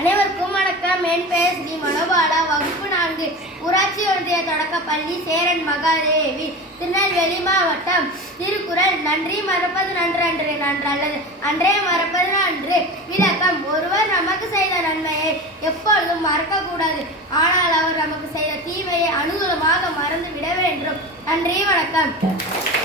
அனைவருக்கும் வணக்கம். என் பெயர் ஸ்ரீ மனோபாலா. வகுப்பு 4, ஊராட்சி ஒன்றிய தொடக்கப்பள்ளி, சேரன் மகாதேவி, திருநெல்வேலி மாவட்டம். திருக்குறள். நன்றி மறப்பது நன்றன்று, நன்றல்லது அன்றே மறப்பது நன்று. விளக்கம். ஒருவர் நமக்கு செய்த நன்மையை எப்பொழுதும் மறக்கக்கூடாது. ஆனால் அவர் நமக்கு செய்த தீமையை அனுகூலமாக மறந்து விட வேண்டும். நன்றி, வணக்கம்.